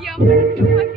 E é uma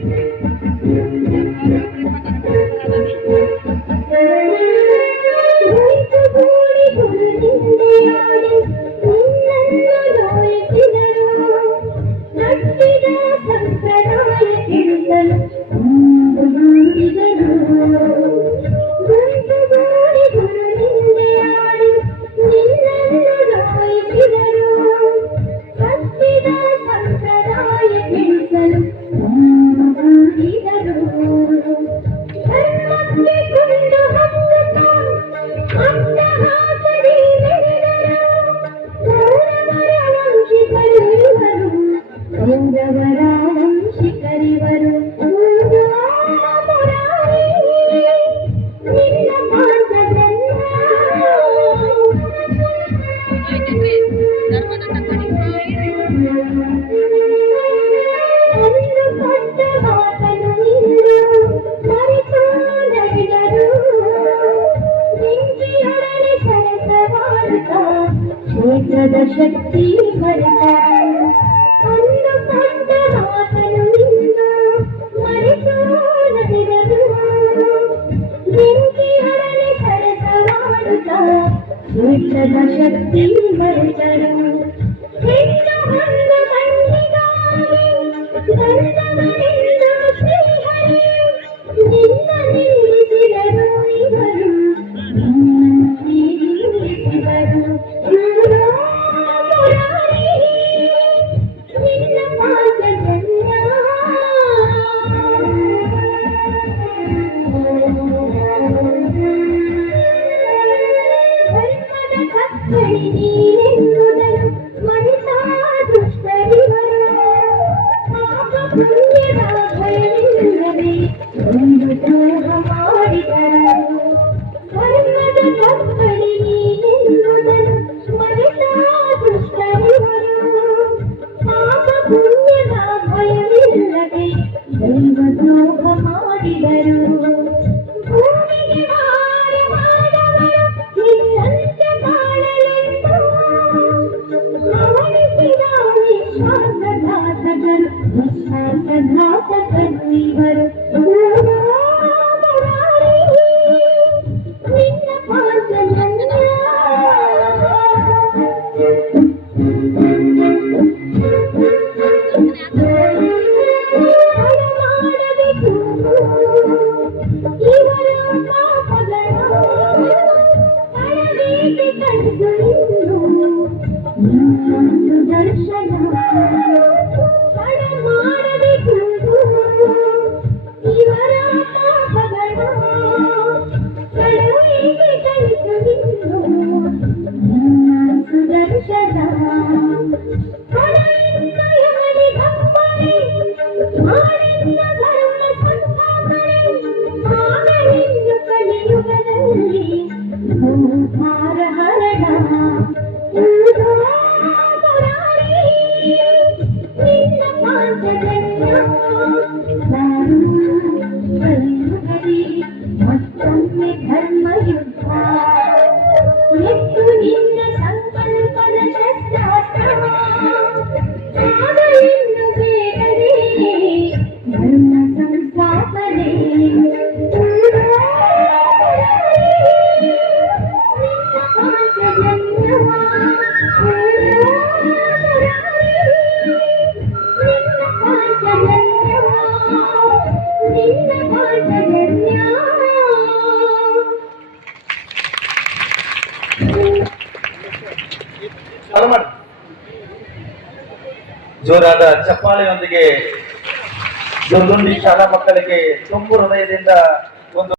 உயரத்தில் रंग तो हमारा तुमने घर ಜೋರಾದ ಚಪ್ಪಾಳೆಯೊಂದಿಗೆ ಶಾಲಾ ಮಕ್ಕಳಿಗೆ ತುಂಬು ಹೃದಯದಿಂದ